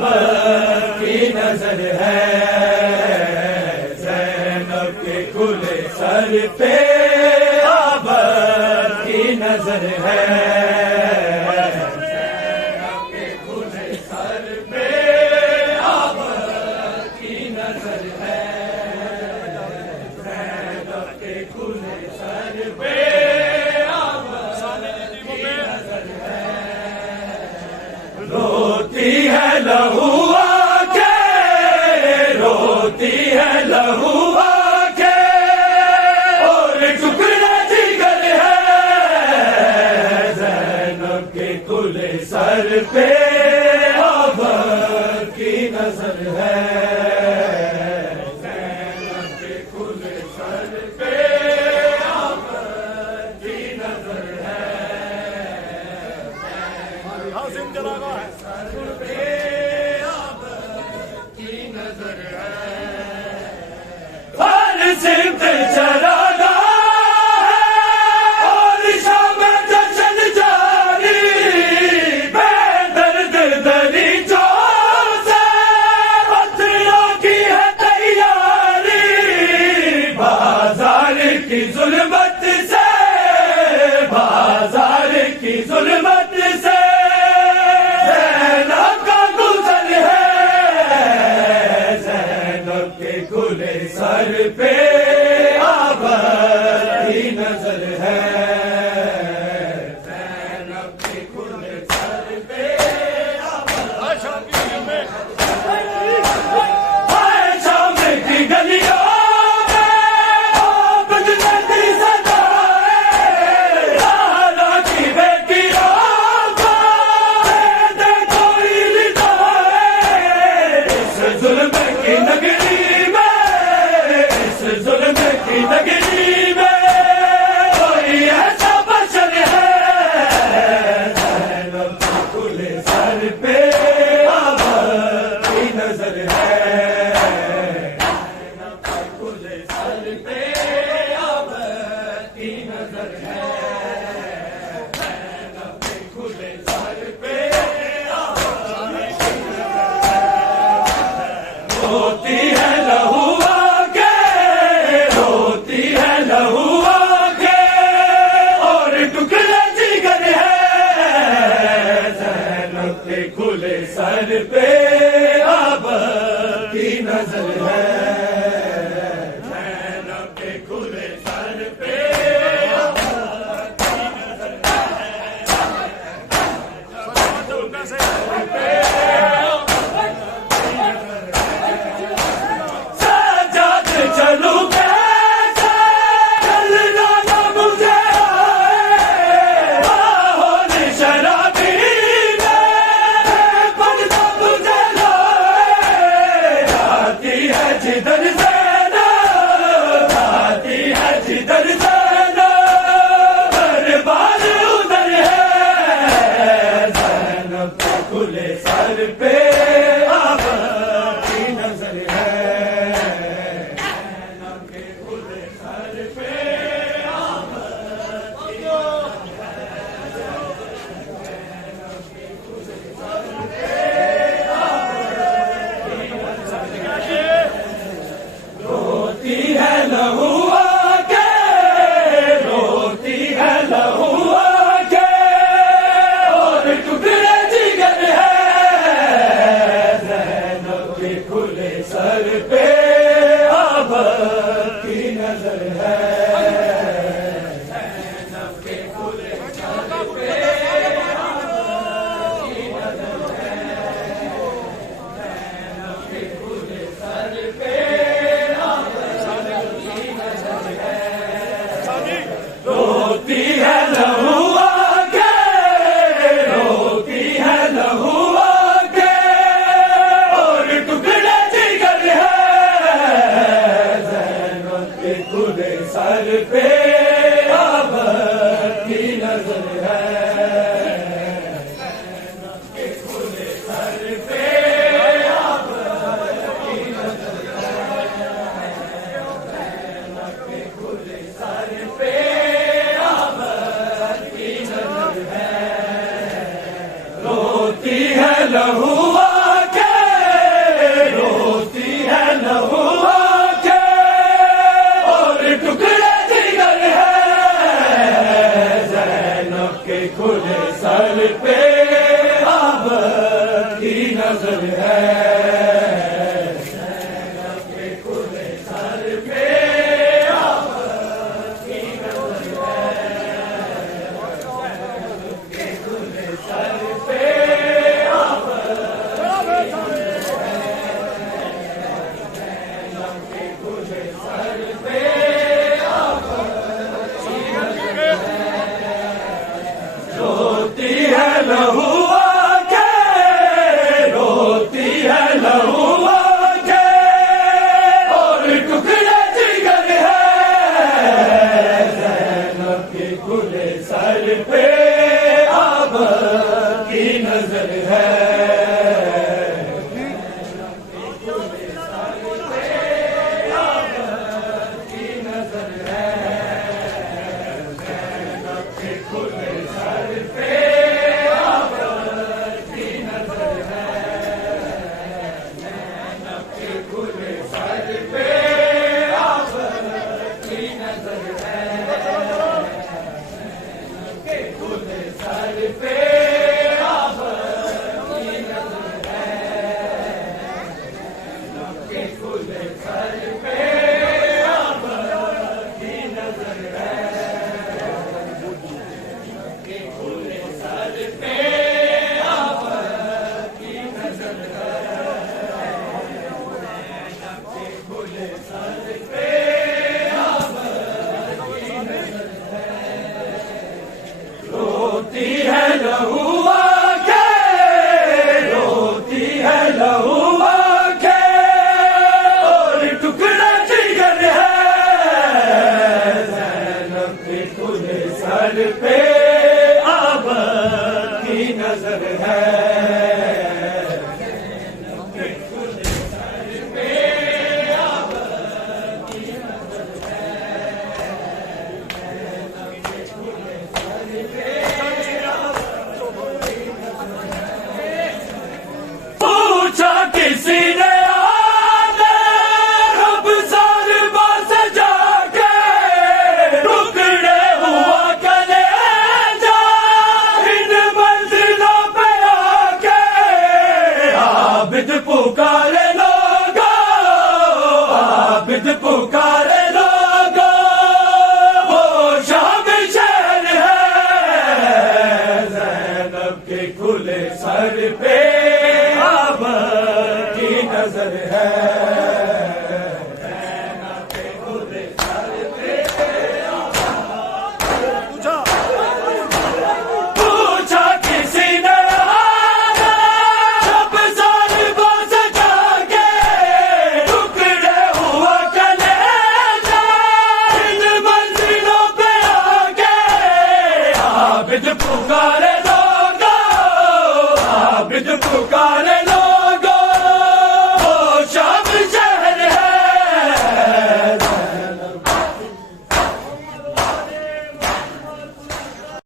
آبر کی نظر ہے، زینب کے کھلے سر پہ آبر کی نظر ہے، زینب کے کھلے سر پہ آبر کی نظر ہے، زینب کے کھلے سر پہ روتی ہے لہو آنکھیں، روتی ہے لہو آنکھیں، اور ٹکڑے جگر ہے، زینب کے کھلے سر پہ آبر کی نظر ہے، زینب کے کھلے سر پہ آبر کی نظر ہے، سمت چراغا ہے اور شام جشن جاری، بے درد دریچوں سے پتھروں کی ہے تیاری، بازار کی ظلمت سے، بازار کی ظلمت سے زینب کا گزر ہے، زینب کے کھلے سر پہ آبر کی نظر ہے، زینب کے کھلے سر پہ آبر کی نظر ہے، شام کی گلیوں میں عابد نبی سجائے، زہرا کی بیٹیوں کو دے کوئی رضا ہے، اس ظلم کی نگری میں، اس ظلم کی نگری میں کوئی ایسا بشر ہے، زینب کے کھلے سر پہ آبر کی نظر ہے، زینب کے کھلے سر پہ آبر کی نظر ہے، زینب کے کھلے سر پہ آبر کی نظر ہے، روتی ہے لہو روتی ہے لہو آنکھیں، اور ٹکڑے جگر ہے، زینب کے کھلے سر پہ آبر کی نظر ہے، زینب کے کھلے سر پہ آبر کی نظر ہے، سجاد چلو جدھر زینب آتی ہے، جدھر زینب ہر بار ادھر ہے، زینب کے کھلے سر پہ آبر کی نظر ہے، زینب کے کھلے سر پہ آبر کی نظر ہے، زینب کے کھلے سر پہ آبر کی نظر ہے، روتی ہے لہو آنکھیں، روتی ہے لہو آنکھیں، اور ٹکڑے جگر ہے، زینب کے کھلے سر پہ آبر کی نظر ہے، زینب کے کھلے سر پہ آبر کی نظر ہے، زینب کے کھلے سر پہ روتی ہے لہو آنکھیں، روتی ہے لہو آنکھیں، اور ٹکڑے جگر ہے، زینب کے کھلے سر پہ آبر کی نظر ہے، زینب کے کھلے سر پہ آبر کی نظر ہے، زینب کے کھلے سر پہ آبر کی نظر ہے، روتی ہے لہو آنکھیں، نظر ہے زینب کے کھلے سر پہ آمد کی نظر ہے زینب کے کھلے سر پہ آمد زینب کے کھلے سر پہ روتی ہے لہو آنکھیں روتی ہے لہو آنکھیں اور ٹکڑے جگر ہے زینب کے کھلے سر پہ آب کی نظر ہے روتی ہے لہو آنکھیں روتی ہے لہو آنکھیں اور ٹکڑا جگر ہے زینب کے کھلے سر پہ آب کی نظر ہے کسی نے آنے ربزار باز جا کے ٹکڑے ہوا کلیجہ ان منزلوں پہ آ کے عابد پکارے لوگو عابد پکارے لوگو وہ شام شہر ہے زینب کے کھلے سر پہ نظر ہے زینب کے کھلے سر پہ پوچھا کسی نے آنا ربزار باز جا کے ٹکڑے ہوا کلیجہ ان منزلوں پہ آ کے عابد پکارے لوگو عابد پکارے لوگو